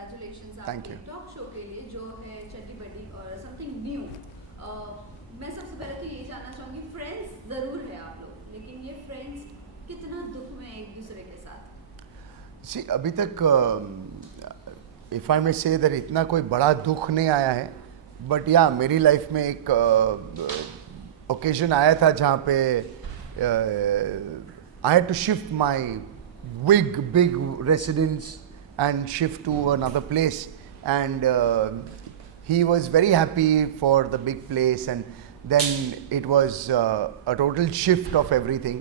Congratulations Thank आपके you. Talk show के लिए जो है चड्डी बड्डी और समथिंग न्यू। मैं सबसे पहले तो ये जानना चाहूँगी, फ्रेंड्स ज़रूर है आप लोग, लेकिन ये फ्रेंड्स कितना दुख में एक दूसरे के साथ? See, अभी तक if I may say that इतना कोई बड़ा दुख नहीं आया है, बट या मेरी लाइफ में एक ओकेजन आया था जहाँ पे I had to shift my big residence and shift to another place, and he was very happy for the big place, and then it was a total shift of everything.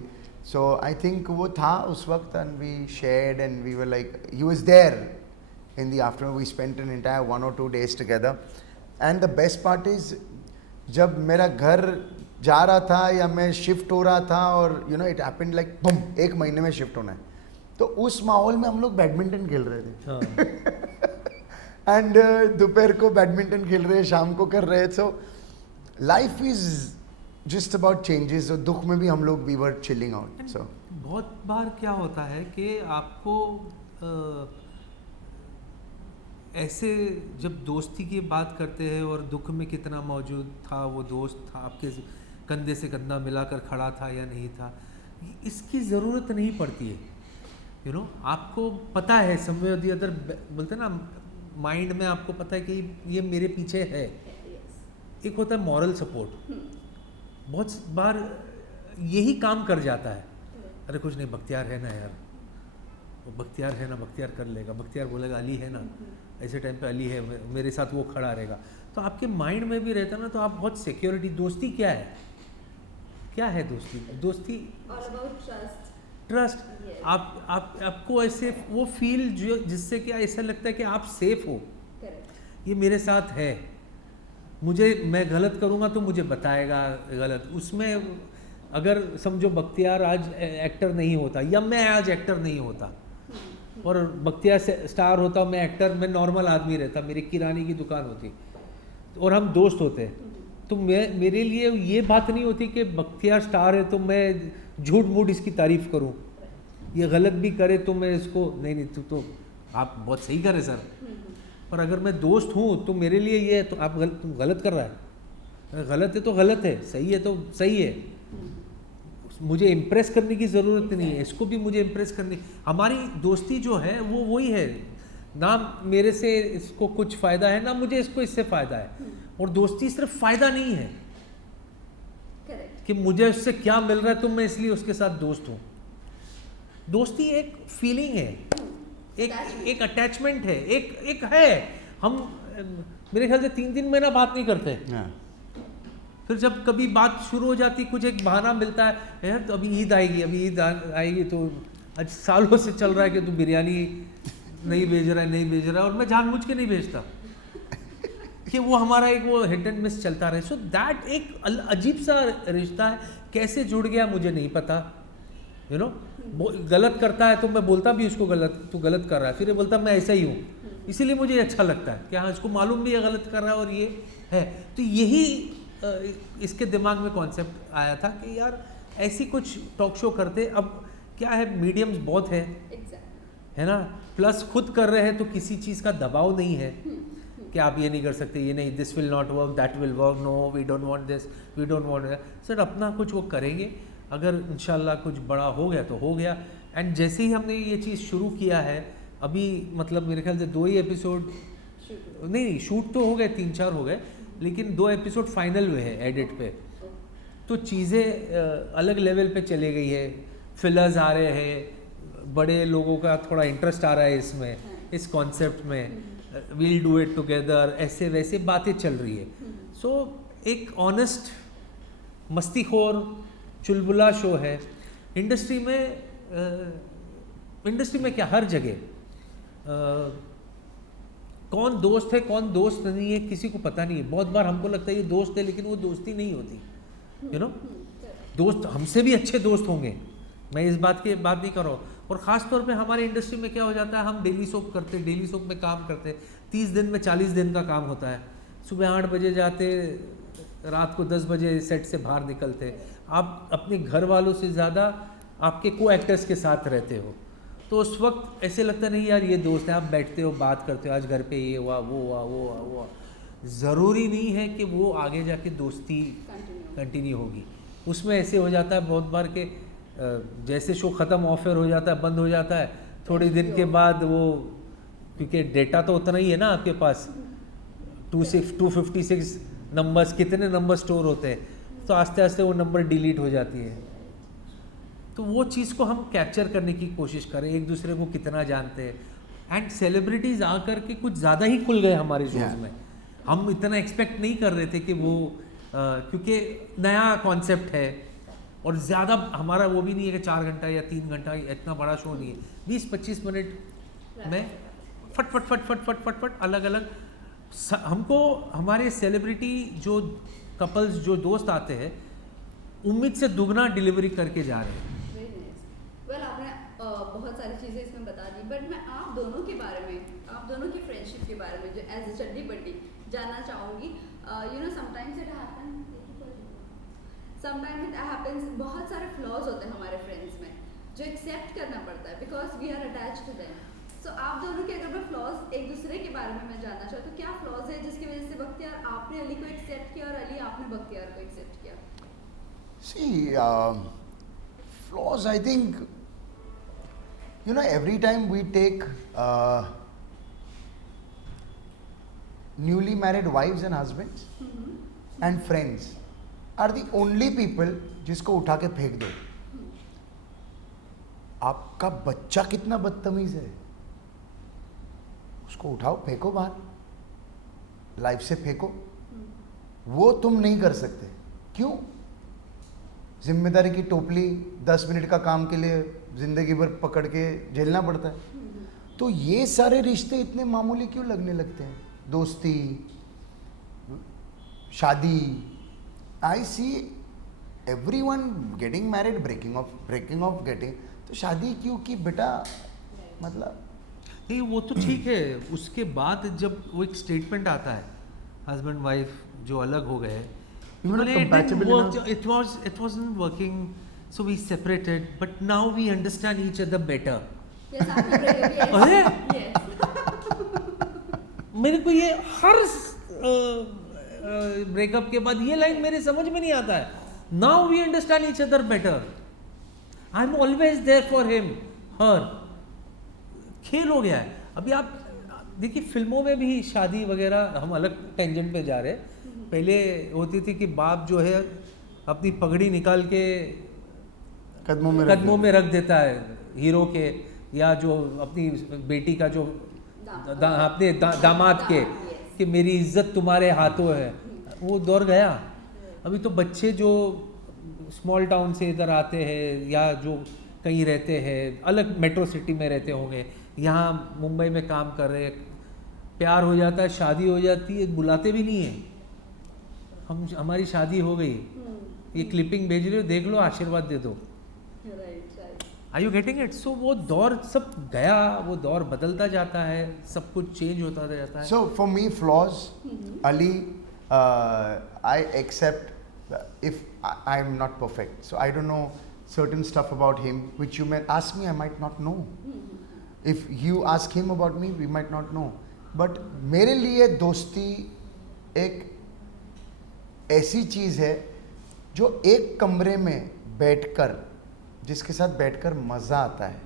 So I think वो था उस वक्त, and we shared and we were like, he was there in the afternoon. We spent an entire 1 or 2 days together, and the best part is जब मेरा घर जा रहा था या मैं शिफ्ट हो रहा था और you know it happened like bomb, 1 महीने में शिफ्ट होना है, तो उस माहौल में हम लोग बैडमिंटन खेल रहे थे एंड दोपहर को बैडमिंटन खेल रहे हैं, शाम को कर रहे हैं. So life is just about changes. और दुख में भी हम लोग वी वर चिलिंग आउट. सो बहुत बार क्या होता है कि आपको ऐसे जब दोस्ती की बात करते हैं और दुख में कितना मौजूद था वो दोस्त था, आपके कंधे से कंधा मिलाकर खड़ा था या नहीं था, इसकी ज़रूरत नहीं पड़ती है. यू नो आपको पता है, समवेयर द अदर बोलते हैं ना, माइंड में आपको पता है कि ये मेरे पीछे है. एक होता है मॉरल सपोर्ट, बहुत बार यही काम कर जाता है. अरे कुछ नहीं, बख्तियार है ना यार, वो बख्तियार है ना, बख्तियार कर लेगा, बख्तियार बोलेगा अली है ना, ऐसे टाइम पे अली है, मेरे साथ वो खड़ा रहेगा. तो आपके माइंड में भी रहता है ना, तो आप बहुत सिक्योरिटी. दोस्ती क्या है, क्या है दोस्ती? दोस्ती ऑल अबाउट ट्रस्ट. आपको ऐसे वो फील जो जिससे क्या ऐसा लगता है कि आप सेफ हो, ये मेरे साथ है, मैं गलत करूँगा तो मुझे बताएगा गलत. उसमें अगर समझो बख्तियार आज एक्टर नहीं होता या मैं आज एक्टर नहीं होता और बख्तियार स्टार होता, मैं एक्टर, मैं नॉर्मल आदमी रहता, मेरी किराने की दुकान होती और हम दोस्त होते, तो मेरे लिए ये बात नहीं होती कि बख्तियार स्टार है तो मैं झूठ मूठ इसकी तारीफ़ करूं, ये गलत भी करे तो मैं इसको नहीं तो आप बहुत सही करे सर, पर अगर मैं दोस्त हूँ तो मेरे लिए ये है तो आप तुम गलत कर रहा है, गलत है तो गलत है, सही है तो सही है. मुझे इम्प्रेस करने की ज़रूरत नहीं है, इसको भी मुझे इम्प्रेस करनी. हमारी दोस्ती जो है वो वही है ना, मेरे से इसको कुछ फ़ायदा है ना मुझे इसको इससे फ़ायदा है. और दोस्ती सिर्फ फ़ायदा नहीं है कि मुझे उससे क्या मिल रहा है तो मैं इसलिए उसके साथ दोस्त हूँ. दोस्ती एक फीलिंग है, एक अटैचमेंट है, एक है. हम मेरे ख्याल से 3 महीना बात नहीं करते, फिर जब कभी बात शुरू हो जाती, कुछ एक बहाना मिलता है, यार तो अभी ईद आएगी तो आज सालों से चल रहा है कि तू बिरयानी नहीं भेज रहा है, और मैं जानबूझ के नहीं भेजता कि वो हमारा एक वो हिट एंड मिस चलता रहे. सो दैट एक अजीब सा रिश्ता है, कैसे जुड़ गया मुझे नहीं पता. यू नो गलत करता है तो मैं बोलता भी उसको तू गलत कर रहा है, फिर ये बोलता मैं ऐसा ही हूँ, इसीलिए मुझे अच्छा लगता है कि हाँ इसको मालूम भी है गलत कर रहा है और ये है. तो यही इसके दिमाग में कॉन्सेप्ट आया था कि यार ऐसी कुछ टॉक शो करते. अब क्या है, मीडियम्स बहुत है ना, प्लस खुद कर रहे हैं तो किसी चीज़ का दबाव नहीं है कि आप ये नहीं कर सकते, ये नहीं, this will not work, that will work, no we don't want this, we don't want that. Sir अपना कुछ वो करेंगे, अगर इंशाल्लाह कुछ बड़ा हो गया तो हो गया. एंड जैसे ही हमने ये चीज़ शुरू किया है, अभी मतलब मेरे ख्याल से 2 ही एपिसोड नहीं, शूट तो हो गए, 3-4 हो गए, लेकिन 2 एपिसोड फाइनल हुए हैं एडिट पे. तो चीज़ें अलग लेवल पे चले गई है, फिलर्स आ रहे हैं, बड़े लोगों का थोड़ा इंटरेस्ट आ रहा है इसमें, इस कॉन्सेप्ट में, वील डू इट टुगेदर, ऐसे वैसे बातें चल रही है. सो एक ऑनेस्ट मस्तीखोर चुलबुला शो है. इंडस्ट्री में क्या, हर जगह कौन दोस्त है कौन दोस्त नहीं है किसी को पता नहीं है. बहुत बार हमको लगता है ये दोस्त है, लेकिन वो दोस्ती नहीं होती. यू नो दोस्त हमसे भी अच्छे दोस्त होंगे, मैं इस बात की बात नहीं कर रहा हूँ. और ख़ास तौर पे हमारे इंडस्ट्री में क्या हो जाता है, हम डेली सोप करते, डेली सोप में काम करते, 30 दिन में 40 दिन का काम होता है. सुबह 8 बजे जाते, रात को 10 बजे सेट से बाहर निकलते. आप अपने घर वालों से ज़्यादा आपके को एक्टर्स के साथ रहते हो, तो उस वक्त ऐसे लगता नहीं यार ये दोस्त है, आप बैठते हो बात करते हो, आज घर पे ये हुआ वो हुआ वो हुआ वो हुआ। ज़रूरी नहीं है कि वो आगे जाके दोस्ती कंटिन्यू होगी। उसमें ऐसे हो जाता है बहुत बार के जैसे शो ख़त्म ऑफर हो जाता है, बंद हो जाता है, थोड़े दिन के बाद वो, क्योंकि डेटा तो उतना ही है ना आपके पास, 256 नंबर्स, कितने नंबर स्टोर होते हैं, तो आस्ते आस्ते वो नंबर डिलीट हो जाती है। तो वो चीज़ को हम कैप्चर करने की कोशिश करें, एक दूसरे को कितना जानते हैं। एंड सेलिब्रिटीज़ आकर के कुछ ज़्यादा ही खुल गए हमारे शोज़ में। हम इतना एक्सपेक्ट नहीं कर रहे थे कि वो क्योंकि नया कॉन्सेप्ट है और ज़्यादा हमारा वो भी नहीं है कि 4 घंटा या 3 घंटा, इतना बड़ा शो नहीं है। 20-25 मिनट में फट फट फट फट फट फट फट अलग अलग हमको हमारे सेलिब्रिटी जो कपल्स जो दोस्त आते हैं उम्मीद से दुगना डिलीवरी करके जा रहे हैं। वेल आपने बहुत सारी चीज़ें इसमें बता दी, बट मैं आप दोनों के बारे में, आप दोनों की फ्रेंडशिप के बारे में जो एज ए चड्डी बड्डी जानना चाहूँगी। You know sometimes it happens, बहुत सारे फ्लॉज होते हैं हमारे फ्रेंड्स में जो एक्सेप्ट करना पड़ता है because we are attach to them. So आप दोनों के अगर मैं फ्लॉज एक दूसरे के बारे में मैं जानना चाहूँ तो क्या फ्लॉज है जिसकी वजह से बख्तियार आपने अली को एक्सेप्ट किया और अली आपने बख्तियार को एक्सेप्ट किया? See, flaws, I think, you know, every time we take newly married wives and husbands and friends are the only people जिसको उठा के फेंक दो। आपका बच्चा कितना बदतमीज है, उसको उठाओ फेंको बाहर, लाइफ से फेंको, वो तुम नहीं कर सकते। क्यों? जिम्मेदारी की टोपली 10 मिनट का काम के लिए जिंदगी भर पकड़ के झेलना पड़ता है। तो ये सारे रिश्ते इतने मामूली क्यों लगने लगते हैं? दोस्ती, शादी, I see everyone getting married, breaking off getting. तो शादी क्यों की बेटा, मतलब नहीं वो तो ठीक है। उसके बाद जब वो एक स्टेटमेंट आता है हस्बैंड वाइफ जो अलग हो गए, it wasn't working, so we separated, but now we understand each other better. Yes, yes. अरे Yes. मेरे को ये हर ब्रेकअप के बाद ये लाइन मेरे समझ में नहीं आता है। Now we understand each other better. I'm always there for him, her. खेल हो गया है। अभी आप देखिए फिल्मों में भी शादी वगैरह, हम अलग टेंजेंट पे जा रहे हैं। पहले होती थी कि बाप जो है अपनी पगड़ी निकाल के कदमों में रख देता है हीरो के, या जो अपनी बेटी का जो अपने दामाद के, कि मेरी इज्जत तुम्हारे हाथों है। वो दौर गया। अभी तो बच्चे जो स्मॉल टाउन से इधर आते हैं या जो कहीं रहते हैं, अलग मेट्रो सिटी में रहते होंगे, यहाँ मुंबई में काम कर रहे, प्यार हो जाता है, शादी हो जाती है, बुलाते भी नहीं है। हमारी शादी हो गई, ये क्लिपिंग भेज रहे हो, देख लो, आशीर्वाद दे दो। Are you getting it? So वो दौर सब गया, वो दौर बदलता जाता है, सब कुछ चेंज होता जाता है। सो फॉर मी फ्लॉज, अली, I accept if I am not perfect, so I don't know certain stuff about him which you may ask me, I might not know. If you ask him about me, we might not know. But मेरे लिए दोस्ती एक ऐसी चीज़ है जो एक कमरे में बैठकर, जिसके साथ बैठकर मज़ा आता है,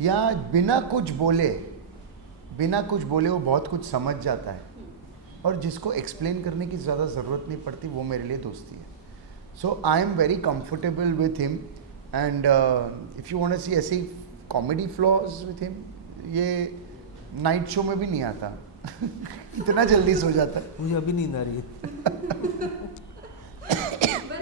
या बिना कुछ बोले वो बहुत कुछ समझ जाता है, और जिसको एक्सप्लेन करने की ज़्यादा ज़रूरत नहीं पड़ती, वो मेरे लिए दोस्ती है। So I am very comfortable with him, and if you want to see ऐसी कॉमेडी फ्लॉज विथ हिम, ये नाइट शो में भी नहीं आता। इतना जल्दी सो जाता है। मुझे अभी नींद आ रही है।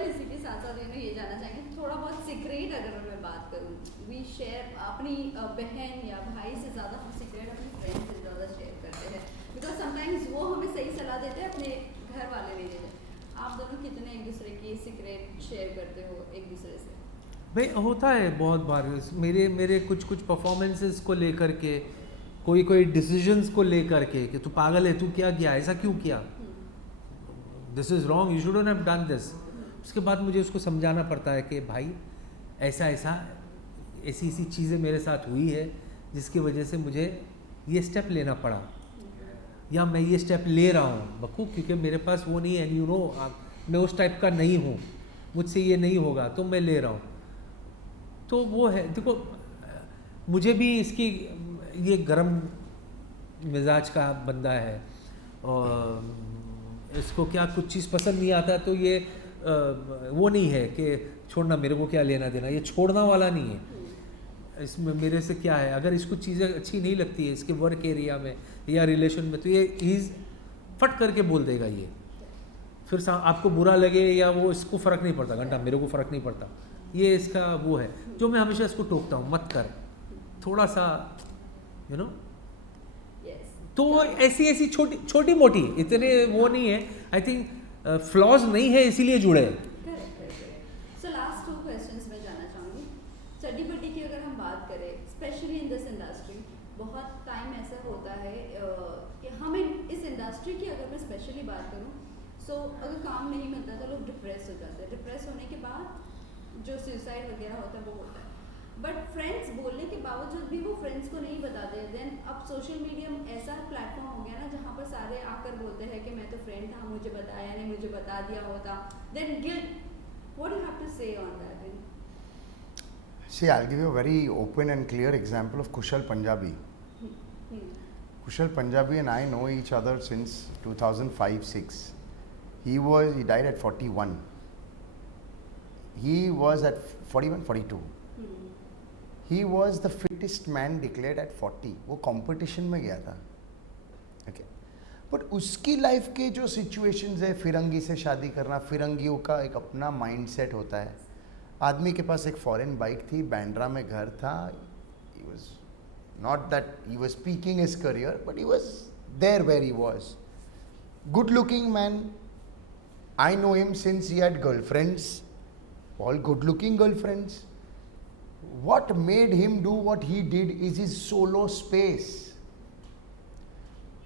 इसी के साथ साथ ये जानना चाहेंगे थोड़ा बहुत सीक्रेट, अगर मैं बात करूँ, वी शेयर अपनी बहन या भाई से ज़्यादा हम सीक्रेट अपने फ्रेंड से ज़्यादा शेयर करते हैं, बिकॉज समटाइम्स वो हमें सही सलाह देते हैं, अपने घर वाले नहीं देते। आप दोनों कितने एक दूसरे की सीक्रेट शेयर करते हो एक दूसरे से? भाई होता है बहुत बार, मेरे कुछ परफॉर्मेंसेस को लेकर के, कोई डिसीजंस को लेकर के, कि तू पागल है, तू क्या किया, ऐसा क्यों किया, this is wrong, you shouldn't have done this. उसके बाद मुझे उसको समझाना पड़ता है कि भाई ऐसा ऐसी ऐसी चीज़ें मेरे साथ हुई है जिसकी वजह से मुझे ये स्टेप लेना पड़ा, या मैं ये स्टेप ले रहा हूँ बक्कू, क्योंकि मेरे पास वो नहीं है, यू नो मैं उस टाइप का नहीं हूँ, मुझसे ये नहीं होगा, तो मैं ले रहा हूँ। तो वो है, देखो मुझे भी इसकी, ये गरम मिजाज का बंदा है और इसको क्या कुछ चीज़ पसंद नहीं आता तो ये वो नहीं है कि छोड़ना, मेरे को क्या लेना देना, ये छोड़ना वाला नहीं है। इसमें मेरे से क्या है, अगर इसको चीज़ें अच्छी नहीं लगती है इसके वर्क एरिया में या रिलेशन में, तो ये ईज फट करके बोल देगा ये, फिर आपको बुरा लगे या वो, इसको फ़र्क नहीं पड़ता, घंटा मेरे को फ़र्क नहीं पड़ता। ये इसका वो है जो मैं हमेशा इसको टोकता हूँ, मत कर, थोड़ा सा यू नो। तो ऐसी ऐसी छोटी छोटी मोटी, इतने वो नहीं है, आई थिंक फ्लॉज नहीं है इसीलिए जुड़े। सो लास्ट 2 क्वेश्चंस में जाना चाहूँगी। चड्डी बड्डी की अगर हम बात करें, स्पेशली इन दिस इंडस्ट्री, बहुत टाइम ऐसा होता है कि हम इस इंडस्ट्री की अगर मैं स्पेशली बात करूँ, सो अगर काम नहीं मिलता तो लोग डिप्रेस हो जाते हैं। डिप्रेस होने के बाद जो सुसाइड वगैरह होता है वो होता है, बट फ्रेंड्स बोलने के बावजूद भी वो फ्रेंड्स को नहीं बताते। देन अब सोशल मीडिया ऐसा प्लेटफॉर्म हो गया ना जहाँ पर सारे आकर बोलते हैं कि मैं तो फ्रेंड था, मुझे बताया नहीं, मुझे बता दिया होता। Then guilt, what do you have to say on that? See, I'll give you a very open and clear example of Kushal Punjabi. Kushal Punjabi and I know each other since 2005-6. He died at 41. He was at 41, 42. He was the fittest man declared at 40. वो competition में गया था, okay. But उसकी life के जो situations है, फिरंगी से शादी करना, फिरंगियों का एक अपना माइंडसेट होता है। आदमी के पास एक फॉरेन बाइक थी, बैंड्रा में घर था। He was not that he was peaking his career, but he was there where he was. Good looking man, I know him since he had girlfriends, all good looking girlfriends. What made him do what he did is his solo space.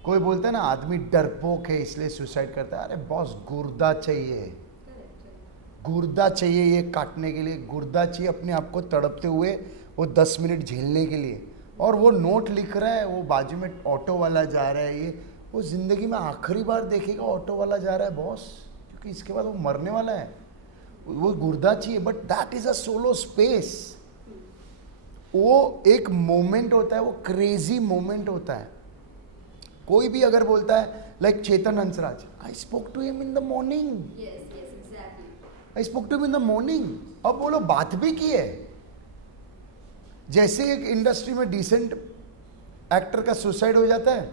कोई बोलता है ना आदमी डरपोक है इसलिए suicide करता है। अरे बॉस, गुर्दा चाहिए, गुर्दा चाहिए ये काटने के लिए, गुर्दा चाहिए अपने आप को तड़पते हुए वो 10 मिनट झेलने के लिए। और वो नोट लिख रहा है, वो बाजू में ऑटो वाला जा रहा है, ये वो ज़िंदगी में आखिरी बार देखेगा ऑटो वाला जा रहा है बॉस, क्योंकि इसके बाद वो मरने वाला है। वो गुर्दा चाहिए, but that is a solo space. वो एक मोमेंट होता है, वो क्रेजी मोमेंट होता है। कोई भी अगर बोलता है like Chetan Hansraj, I spoke to him in the morning, I spoke to him in the morning. अब बोलो बात भी की है। जैसे एक इंडस्ट्री में डिसेंट एक्टर का सुसाइड हो जाता है,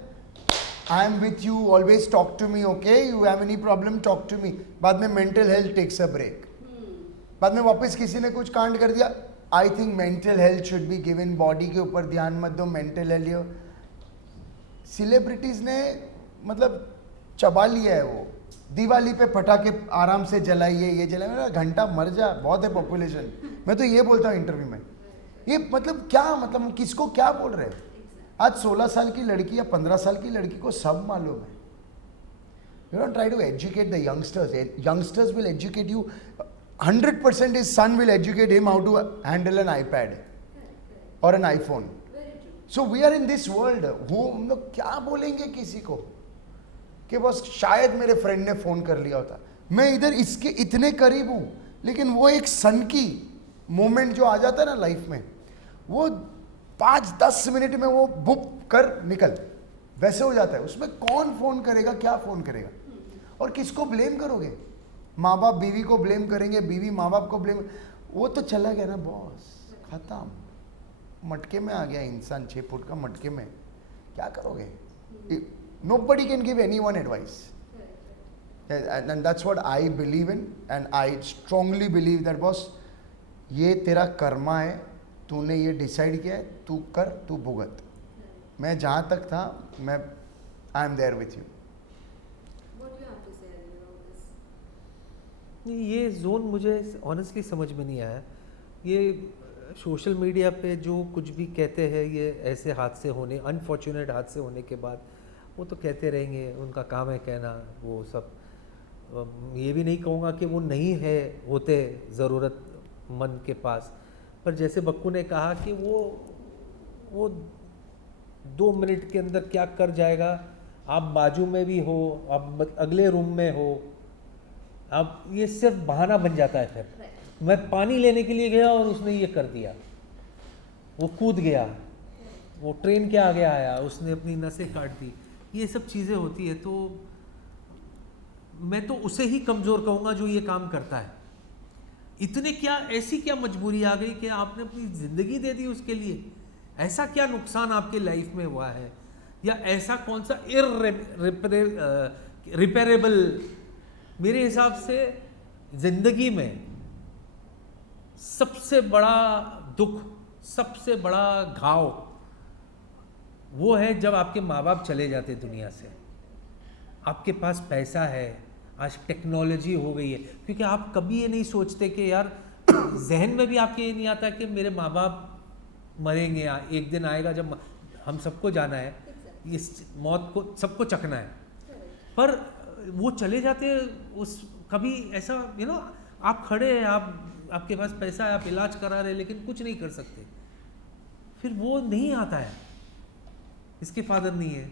I am with you, always talk to me, okay, you have any problem talk to me. बाद में mental health takes a break. बाद में वापस किसी ने कुछ कांड कर दिया, I think mental health should be given, body के ऊपर ध्यान मत दो, मेंटल हेल्थ। सेलिब्रिटीज ने मतलब चबा लिया है। वो दिवाली पे पटाखे आराम से जलाइए, ये जलाइए, मेरा घंटा मर जा, बहुत है पॉपुलेशन। मैं तो ये बोलता हूँ इंटरव्यू में, ये मतलब क्या, मतलब हम किसको क्या बोल रहे हैं। आज 16 साल की लड़की या 15 साल की लड़की को सब मालूम है। You don't try to educate the youngsters, youngsters will educate you 100%. His son will educate him how to handle an iPad or an iPhone. So we are in this world. हम लोग क्या बोलेंगे किसी को कि बस शायद मेरे फ्रेंड ने फ़ोन कर लिया होता, मैं इधर इसके इतने करीब हूँ, लेकिन वो एक सन की मोमेंट जो आ जाता है ना लाइफ में, वो 5-10 मिनट में वो बुप कर निकल, वैसे हो जाता है। उसमें कौन फ़ोन करेगा, क्या फ़ोन करेगा, और किसको ब्लेम करोगे? माँ बाप बीवी को ब्लेम करेंगे, बीवी माँ बाप को ब्लेम, वो तो चला गया ना बॉस, खत्म। मटके में आ गया इंसान, 6 फुट का मटके में, क्या करोगे? Nobody can give anyone advice, and that's what I believe in, and I strongly believe that boss, ये तेरा कर्मा है, तूने ये डिसाइड किया है, तू कर, तू भुगत। मैं जहाँ तक था, मैं I am there with you. ये जोन मुझे ऑनेस्टली समझ में नहीं आया। ये सोशल मीडिया पे जो कुछ भी कहते हैं, ये ऐसे हादसे होने, अनफॉर्चुनेट हादसे होने के बाद वो तो कहते रहेंगे, उनका काम है कहना। वो सब, ये भी नहीं कहूँगा कि वो नहीं है होते ज़रूरतमंद के पास, पर जैसे बक्कू ने कहा कि वो 2 मिनट के अंदर क्या कर जाएगा, आप बाजू में भी हो, आप अगले रूम में हो, अब ये सिर्फ बहाना बन जाता है। फिर मैं पानी लेने के लिए गया और उसने ये कर दिया, वो कूद गया, वो ट्रेन के आगे आया, उसने अपनी नसें काट दी, ये सब चीज़ें होती है। तो मैं तो उसे ही कमज़ोर कहूँगा जो ये काम करता है। इतने क्या, ऐसी क्या मजबूरी आ गई कि आपने अपनी ज़िंदगी दे दी उसके लिए? ऐसा क्या नुकसान आपके लाइफ में हुआ है, या ऐसा कौन सा रिपेरेबल? मेरे हिसाब से ज़िंदगी में सबसे बड़ा दुख, सबसे बड़ा घाव वो है जब आपके माँ बाप चले जाते दुनिया से। आपके पास पैसा है, आज टेक्नोलॉजी हो गई है, क्योंकि आप कभी ये नहीं सोचते कि यार जहन में भी आपके ये नहीं आता कि मेरे माँ बाप मरेंगे, एक दिन आएगा जब हम सबको जाना है, इस मौत को सबको चखना है। पर वो चले जाते उस कभी ऐसा आप खड़े हैं, आपके पास पैसा है, आप इलाज करा रहे, लेकिन कुछ नहीं कर सकते। फिर वो नहीं आता है, इसके फादर नहीं है,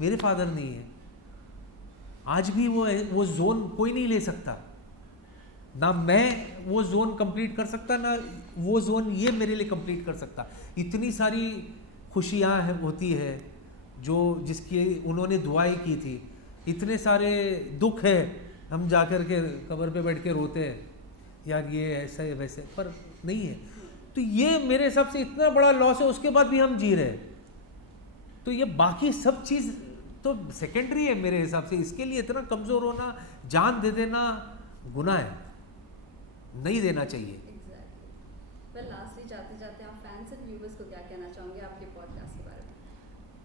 मेरे फादर नहीं है, आज भी वो जोन कोई नहीं ले सकता, ना मैं वो जोन कंप्लीट कर सकता, ना वो जोन ये मेरे लिए कंप्लीट कर सकता। इतनी सारी खुशियाँ होती है जो जिसकी उन्होंने दुआएं की थी, इतने सारे दुख है, हम जाकर के कब्र पे बैठ के रोते हैं यार ये ऐसा है वैसे, पर नहीं है। तो ये मेरे हिसाब से इतना बड़ा लॉस है, उसके बाद भी हम जी रहे हैं। तो ये बाकी सब चीज़ तो सेकेंडरी है मेरे हिसाब से। इसके लिए इतना कमज़ोर होना, जान दे देना गुनाह है, नहीं देना चाहिए। Well, lastly, जाते जाते आप फैंस एंड व्यूअर्स को क्या कहना चाहोगे आपके पॉडकास्ट के बारे में?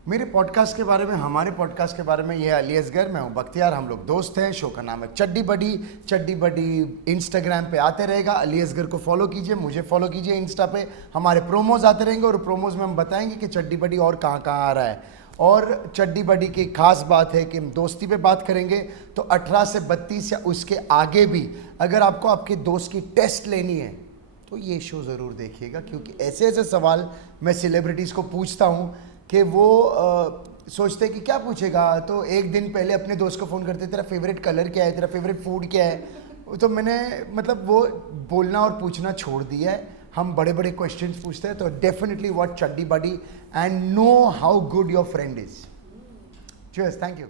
मेरे पॉडकास्ट के बारे में, हमारे पॉडकास्ट के बारे में, ये अली असगर, मैं हूँ बख्तियार, हम लोग दोस्त हैं। शो का नाम है चड्डी बडी। चड्डी बडी इंस्टाग्राम पे आते रहेगा, अली असगर को फॉलो कीजिए, मुझे फॉलो कीजिए इंस्टा पे। हमारे प्रोमोज आते रहेंगे और प्रोमोज में हम बताएंगे कि चड्डी बडी और कहाँ कहाँ आ रहा है। और चड्डी बडी की खास बात है कि हम दोस्ती पे बात करेंगे, तो 18 से 32 या उसके आगे भी अगर आपको आपके दोस्त की टेस्ट लेनी है तो ये शो ज़रूर देखिएगा, क्योंकि ऐसे ऐसे सवाल मैं सेलिब्रिटीज़ को पूछता हूँ कि वो सोचते हैं कि क्या पूछेगा, तो एक दिन पहले अपने दोस्त को फ़ोन करते, तेरा फेवरेट कलर क्या है, तेरा फेवरेट फूड क्या है। तो मैंने मतलब वो बोलना और पूछना छोड़ दिया है, हम बड़े बड़े क्वेश्चंस पूछते हैं। तो definitely watch Chaddi Buddy and know how good your friend is. Cheers, thank you.